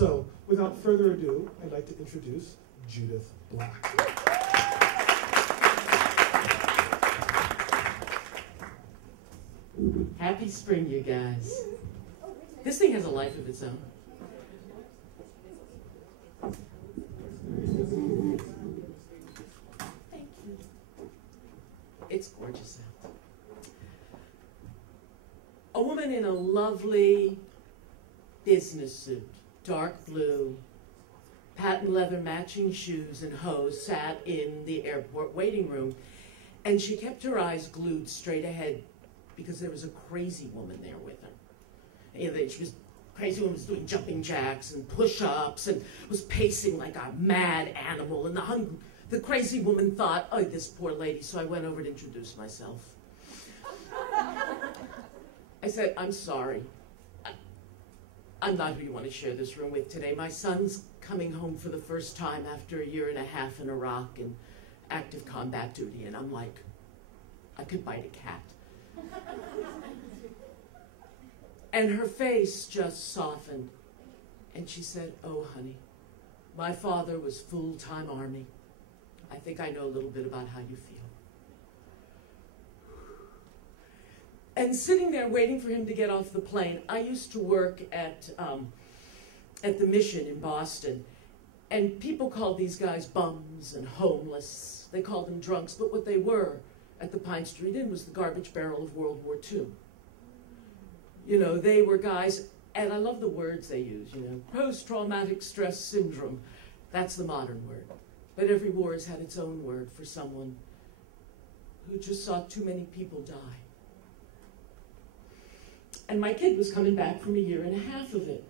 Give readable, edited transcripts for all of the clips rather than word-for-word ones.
So, without further ado, I'd like to introduce Judith Black. Happy spring, you guys. This thing has a life of its own. Thank you. It's gorgeous out. A woman in a lovely business suit, dark blue, patent leather matching shoes and hose, sat in the airport waiting room, and she kept her eyes glued straight ahead because there was a crazy woman there with her. Crazy woman was doing jumping jacks and push-ups and was pacing like a mad animal. And the crazy woman thought, oh, this poor lady. So I went over to introduce myself. I said, I'm sorry. I'm not who you want to share this room with today. My son's coming home for the first time after 1.5 years in Iraq in active combat duty. And I'm like, I could bite a cat. And her face just softened. And she said, oh, honey, my father was full-time Army. I think I know a little bit about how you feel. And sitting there waiting for him to get off the plane, I used to work at the Mission in Boston. And people called these guys bums and homeless. They called them drunks. But what they were at the Pine Street Inn was the garbage barrel of World War II. You know, they were guys, and I love the words they use, you know, post-traumatic stress syndrome. That's the modern word. But every war has had its own word for someone who just saw too many people die. And my kid was coming back from 1.5 years of it.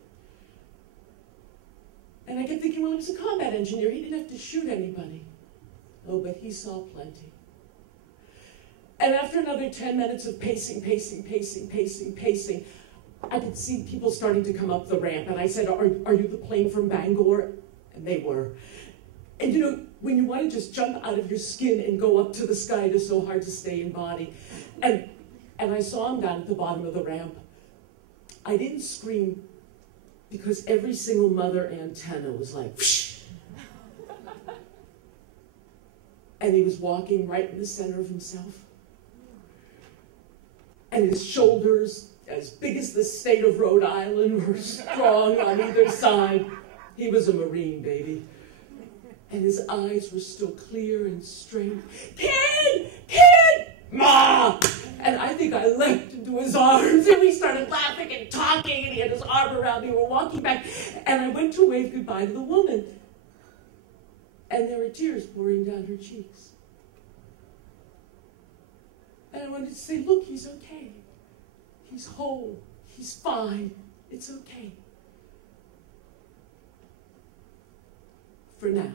And I kept thinking, well, he was a combat engineer. He didn't have to shoot anybody. Oh, but he saw plenty. And after another 10 minutes of pacing, I could see people starting to come up the ramp. And I said, are you the plane from Bangor? And they were. And you know, when you want to just jump out of your skin and go up to the sky, it is so hard to stay in body. And I saw him down at the bottom of the ramp. I didn't scream because every single mother antenna was like, whoosh. And he was walking right in the center of himself. And his shoulders, as big as the state of Rhode Island, were strong on either side. He was a Marine, baby. And his eyes were still clear and straight. Kid! Kid! Ma! And I think I leapt into his arms, and we started laughing and talking, and he had his arm around me. We were walking back, and I went to wave goodbye to the woman. And there were tears pouring down her cheeks. And I wanted to say, look, he's okay. He's whole. He's fine. It's okay. For now.